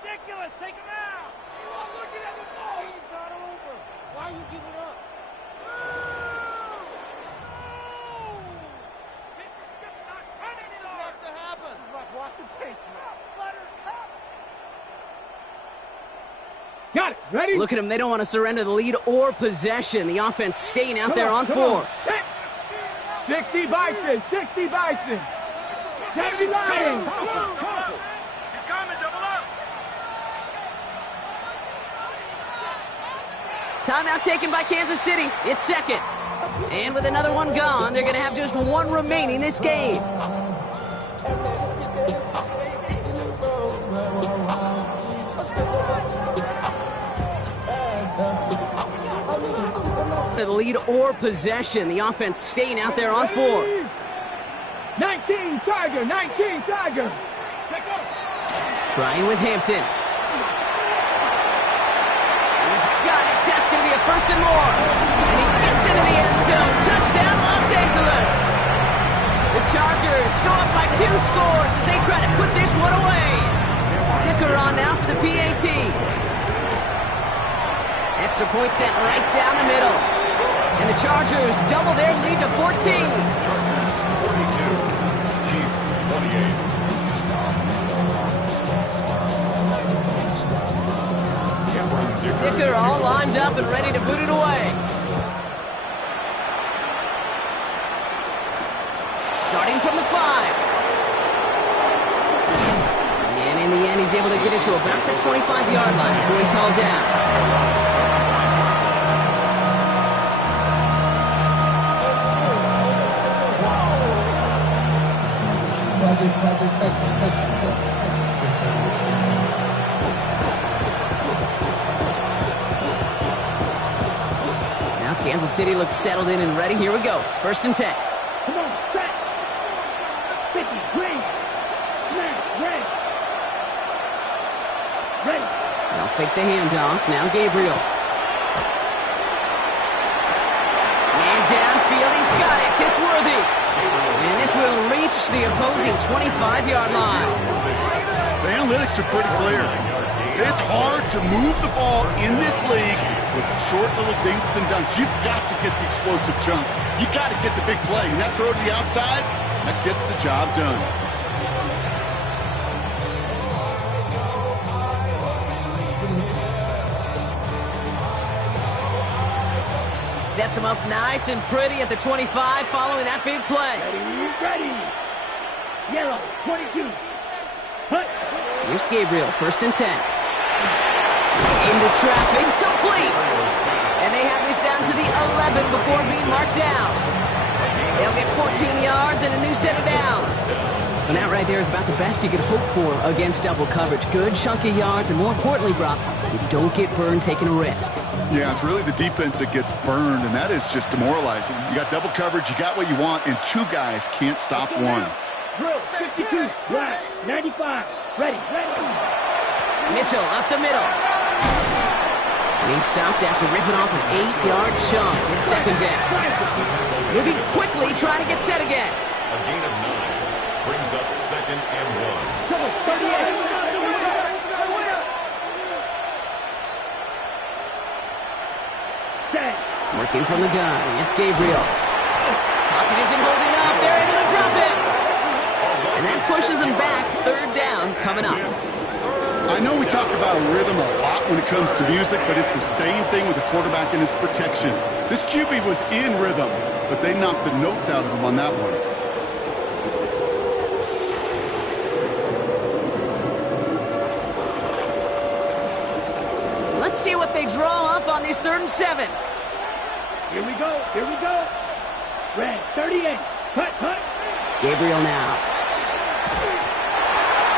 Ridiculous, take him out. You are looking at the ball. He's not over. Why are you giving up? No! This is just not running it off. This has to happen. This is like watching tape. Got it. Ready? Look at them. They don't want to surrender the lead or possession. The offense staying out there on 4. 60 Bison. 60 Bison. 70 Lions. He's coming. Double up. Timeout taken by Kansas City. It's 2nd. And with another one gone, they're going to have just 1 remaining this game. The lead or possession. The offense staying out there on 4. 19 Tiger. 19 Tiger. Trying with Hampton. He's got it. That's going to be a 1st and more. And he gets into the end zone. Touchdown, Los Angeles. The Chargers go up by 2 scores as they try to put this one away. Ticker on now for the PAT. Extra point sent right down the middle. And the Chargers double their lead to 14. Chargers 42, Chiefs 28. Ticker all lined up and ready to boot it away. Starting from the 5. And in the end, he's able to get it to about the 25-yard line before he's hauled down. Now Kansas City looks settled in and ready. Here we go. 1st and 10. Come on, set. 50, green. Smash, ready. They'll fake the handoff. Now Gabriel. Man downfield. He's got it. It's worthy. And this will reach the opposing 25-yard line. The analytics are pretty clear. It's hard to move the ball in this league with short little dinks and dunks. You've got to get the explosive jump. You got to get the big play. And that throw to the outside, that gets the job done. Sets him up nice and pretty at the 25 following that big play. Ready. Yellow, 22. Hut. Here's Gabriel, 1st and 10. Into traffic, complete. And they have this down to the 11 before being marked down. They'll get 14 yards and a new set of downs. And that right there is about the best you could hope for against double coverage. Good chunky yards, and more importantly, Brock, you don't get burned taking a risk. Yeah, it's really the defense that gets burned, and that is just demoralizing. You got double coverage, you got what you want, and two guys can't stop one. Drill, 52, blast, 95, ready. Mitchell up the middle. And he stopped after ripping off an 8-yard chunk. It's second down. Moving quickly, trying to get set again. A gain of 9 brings up second and 1. Come on, 38. Working from the gun. It's Gabriel. Pocket isn't holding up. They're able to drop it. And that pushes them back. Third down coming up. I know we talk about rhythm a lot when it comes to music, but it's the same thing with the quarterback and his protection. This QB was in rhythm, but they knocked the notes out of him on that one. Let's see what they draw up on this 3rd and 7. Here we go. Red, 38. Cut. Gabriel now.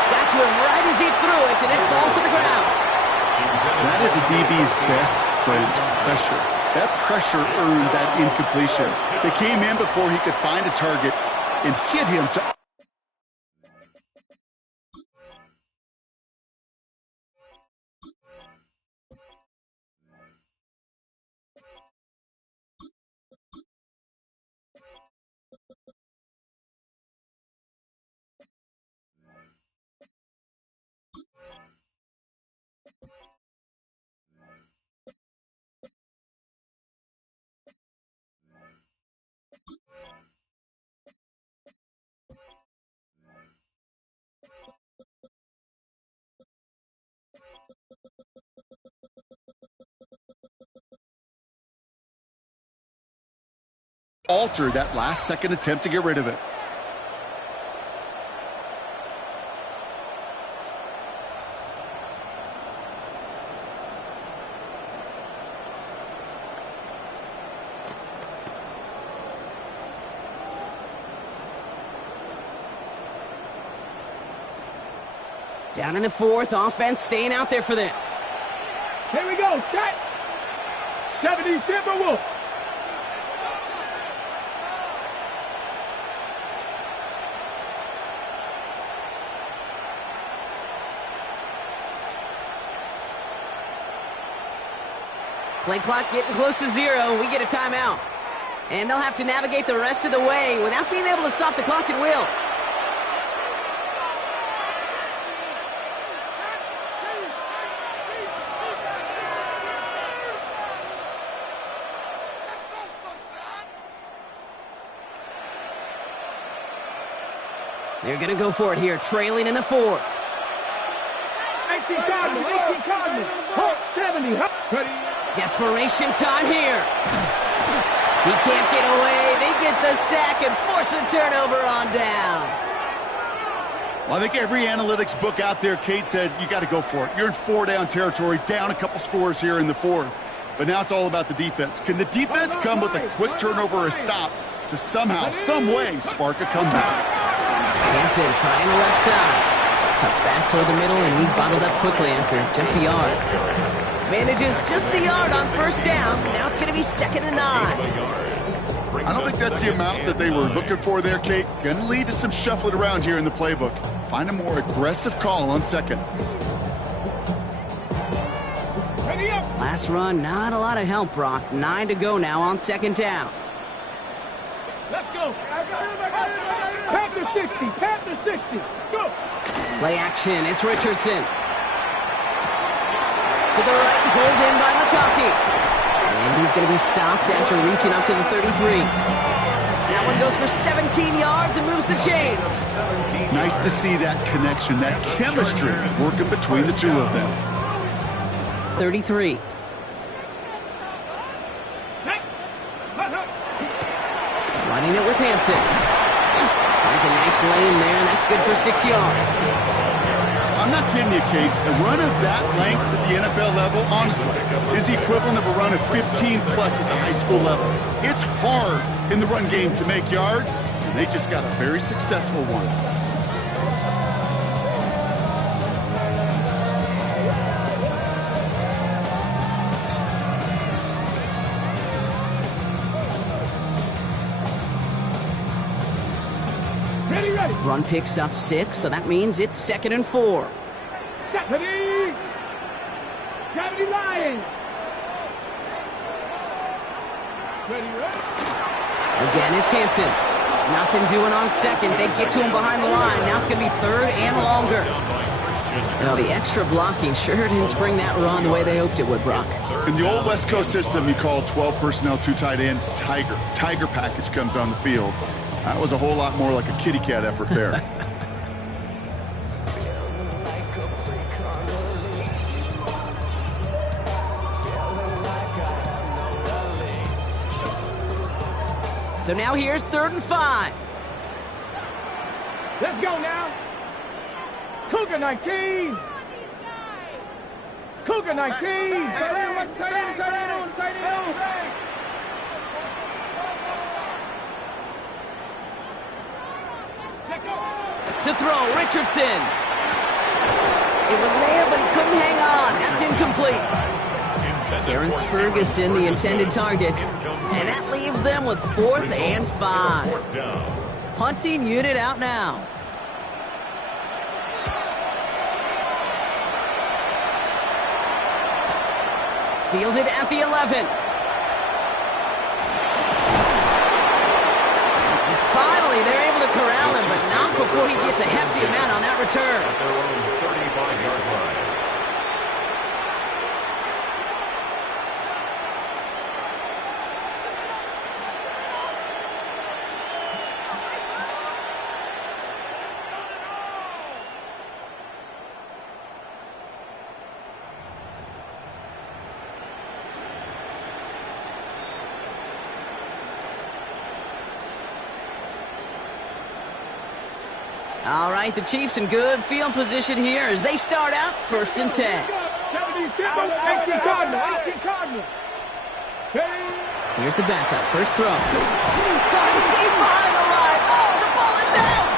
Got to him right as he threw it, and it falls to the ground. That is a DB's best friend, pressure. That pressure earned that incompletion. They came in before he could find a target and hit him to... alter that last-second attempt to get rid of it. Down in the 4th, offense staying out there for this. Here we go, set. 70 Timberwolves. Play clock getting close to 0. We get a timeout. And they'll have to navigate the rest of the way without being able to stop the clock at will. They're going to go for it here, trailing in the 4th. 18 Cardinals. 70. Desperation time here. He can't get away. They get the sack and force a turnover on downs. Well, I think every analytics book out there, Kate, said you got to go for it. You're in 4-down territory, down a couple scores here in the 4th. But now it's all about the defense. Can the defense come with a quick turnover or a stop to somehow, some way, spark a comeback? Hampton trying the left side. Cuts back toward the middle, and he's bottled up quickly after just a yard. Manages just a yard on 1st down. Now it's going to be 2nd and 9. I don't think that's the amount that they were looking for there, Kate. Going to lead to some shuffling around here in the playbook. Find a more aggressive call on 2nd. Last run, not a lot of help, Brock. 9 to go now on 2nd down. Let's go. Panther 60. Go. Play action. It's Richardson. To the right, pulled in by McConkey. And he's going to be stopped after reaching up to the 33. That one goes for 17 yards and moves the chains. Nice to see that connection, that chemistry working between the two of them. 33. Running it with Hampton. Finds a nice lane there, and that's good for 6 yards. I'm I'm not kidding you, Kate. A run of that length at the NFL level, honestly, is the equivalent of a run of 15-plus at the high school level. It's hard in the run game to make yards, and they just got a very successful one. Run picks up 6, so that means it's 2nd and 4. Ready! Gravity Lions! Ready, Again, it's Hampton. Nothing doing on 2nd. They get to him behind the line. Now it's going to be 3rd and longer. Now, the extra blocking sure didn't spring that run the way they hoped it would, Brock. In the old West Coast system, you call 12 personnel, 2 tight ends, Tiger. Tiger package comes on the field. That was a whole lot more like a kitty cat effort there. So now here's 3rd and 5. Let's go now. Cougar 19. Cougar 19. Tight end on. To throw, Richardson. It was there, but he couldn't hang on. That's incomplete. Terrence Ferguson, the intended target. And that leaves them with 4th and 5. Punting unit out now. Fielded at the 11. And finally, they're able to corral him, but not before he gets a hefty amount on that return. At their own 35-yard line. All right, the Chiefs in good field position here as they start out 1st and 10. 18 Cardinal. Here's the backup. First throw. Caught deep behind the line. Oh, the ball is out!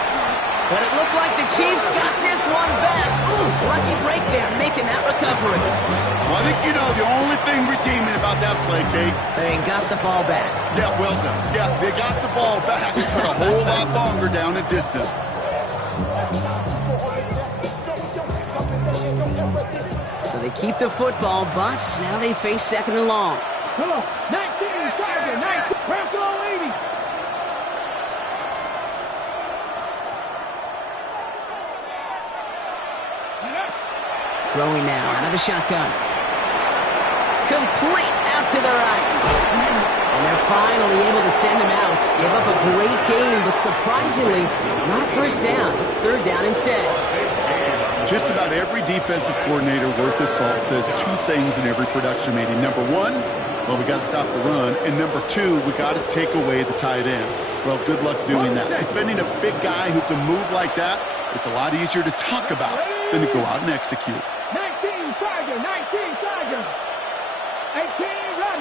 But it looked like the Chiefs got this one back. Ooh, lucky break there, making that recovery. Well, I think you know the only thing redeeming about that play, Kate. They got the ball back. Yeah, well done. Yeah, they got the ball back, but a whole lot longer down in distance. So they keep the football, but now they face 2nd and long. Come on. 19, Tiger, 19. Purple 80. Throwing now out of the shotgun. Complete out to the right. And they're finally able to send him out. Gave up a great game, but surprisingly, not a first down. It's 3rd down instead. Just about every defensive coordinator worth his salt says 2 things in every production meeting. Number 1, well, we got to stop the run. And number 2, we got to take away the tight end. Well, good luck doing that. Defending a big guy who can move like that, it's a lot easier to talk about than to go out and execute. 19 Tiger.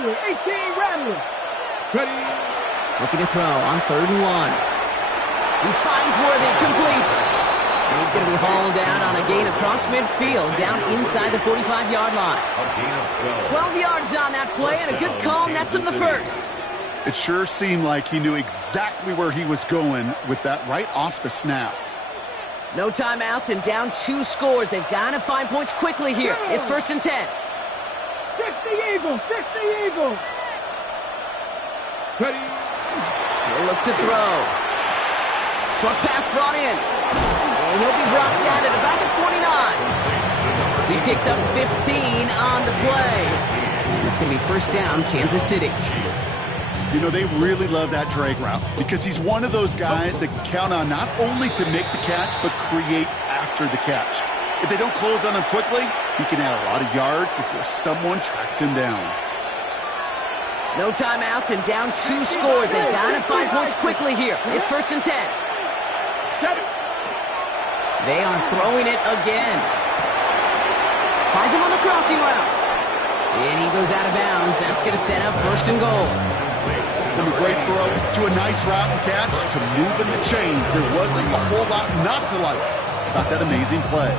18 Rattler. Ready. Looking to throw on 3rd and 1. He finds Worthy, complete. And he's going to be hauled out on a gain across midfield, down inside the 45-yard line. A gain of 12 yards on that play, and a good call nets him the first. It sure seemed like he knew exactly where he was going with that right off the snap. No timeouts and down 2 scores. They've got to find points quickly here. It's 1st and 10. Fix the Eagles. Ready. He'll look to throw. Short pass brought in. And he'll be brought down at about the 29. He picks up 15 on the play. And it's going to be 1st down, Kansas City. You know, they really love that drag route because he's one of those guys that can count on not only to make the catch, but create after the catch. If they don't close on him quickly, he can add a lot of yards before someone tracks him down. No timeouts and down 2 scores. They've got to find points quickly here. It's 1st and 10. They are throwing it again. crossing route. And he goes out of bounds. That's going to set up first and goal. From a great throw to a nice route and catch to moving the chains. There wasn't a whole lot not to like about that amazing play.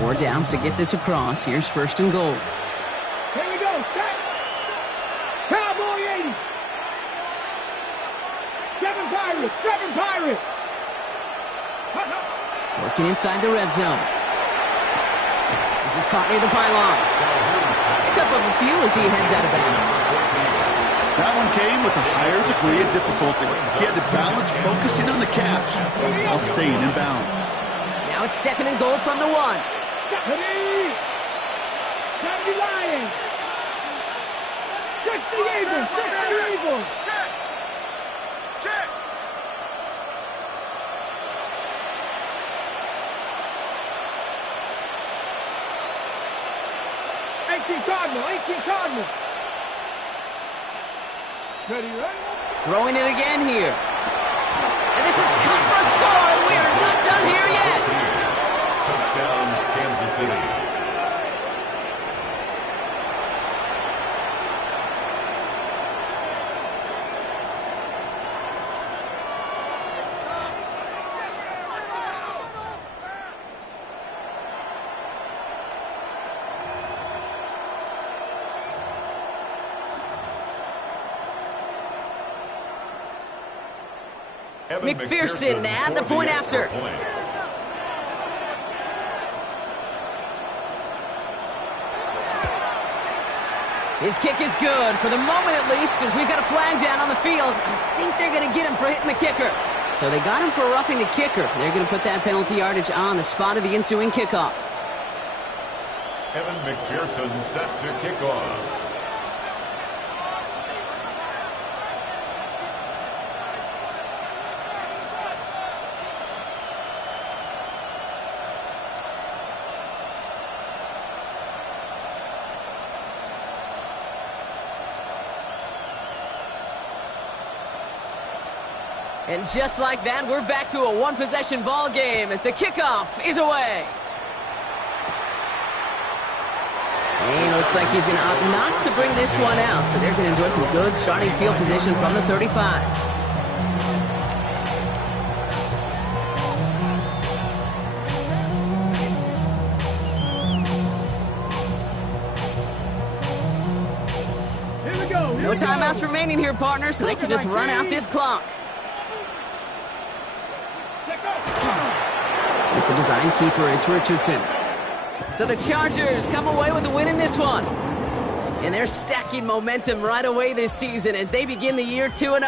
Four downs to get this across. Here's first and goal. Here we go. Set. Cowboy 80. Seven Pirates. Working inside the red zone. This is caught near the pylon. Pick up a few as he heads out of bounds. That one came with a higher degree of difficulty. He had to balance focusing on the catch while staying in bounds. Now it's second and goal from the one. Ready. Sandy Lion. Good Eagles. Check. 18 Cardinal. Ready? Throwing it again here. And this is cut for a score, and we are not done here yet. Touchdown, Kansas City. McPherson at the point after. His kick is good, for the moment at least, as we've got a flag down on the field. I think they're going to get him for hitting the kicker. So they got him for roughing the kicker. They're going to put that penalty yardage on the spot of the ensuing kickoff. Evan McPherson set to kick off. And just like that, we're back to a one-possession ball game as the kickoff is away. And it looks like he's going to opt not to bring this one out, so they're going to enjoy some good starting field position from the 35. Here we go. No timeouts remaining here, partner, so they can just run out this clock. It's a design keeper. It's Richardson. So the Chargers come away with a win in this one. And they're stacking momentum right away this season as they begin the year 2-0.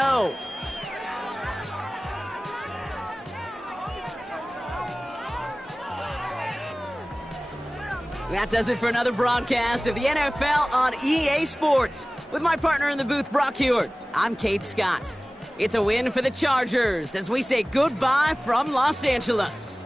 That does it for another broadcast of the NFL on EA Sports. With my partner in the booth, Brock Hewitt, I'm Kate Scott. It's a win for the Chargers as we say goodbye from Los Angeles.